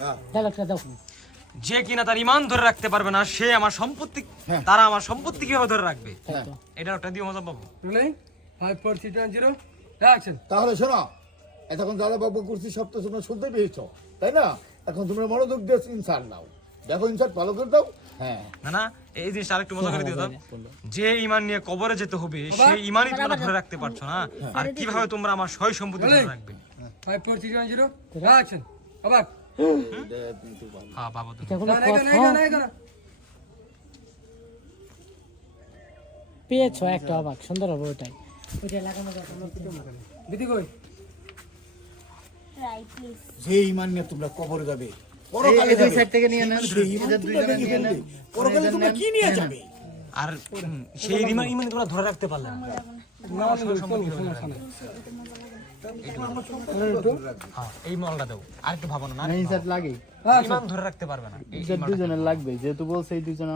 হ্যাঁ যে কিনা তার ইমান ধরে রাখতে পারবে না সে আমার সম্পত্তি হ্যাঁ। তারা আমার সম্পত্তি কীভাবে ধরে রাখবে? হ্যাঁ। এটা একটা দিও মজা পাবো। ফাইভ ফোর থ্রি জিরো তাহলে শোনো এতক্ষণ যারা বাবু করছি সব তো তোমরা শুনতে পেয়েছ তাই না? এখন তোমরা মনোযোগ দিয়ে ইনসার্ট নাও। দেখো ইনসার্ট ভালো করে দাও। হ্যাঁ। না না এই জিনিসটা আরেকটু মজা করে দিও তো। যে ইমান নিয়ে কবরে যেতে হবে সেই ইমানই তোমরা ধরে রাখতে পারছ না। আর কীভাবে তোমরা আমার সয় সম্পত্তি ধরে রাখবে? ফাইভ ফোর থ্রি জিরো আবার হ্যাঁ পেয়েছ একটা অবাক সুন্দর হবে ওটাই যে ইমান নিয়ে তোমরা কবরে যাবে তোমরা কি নিয়ে যাবে আর সেই ইমান ইমান তোমরা ধরে রাখতে পারলে না হ্যাঁ এই মলটা দেবো আর একটু ভাবো না না লাগে ইমাম ধরে রাখতে পারবে না। এই দুজনের লাগবে যেহেতু বলছে এই দুজন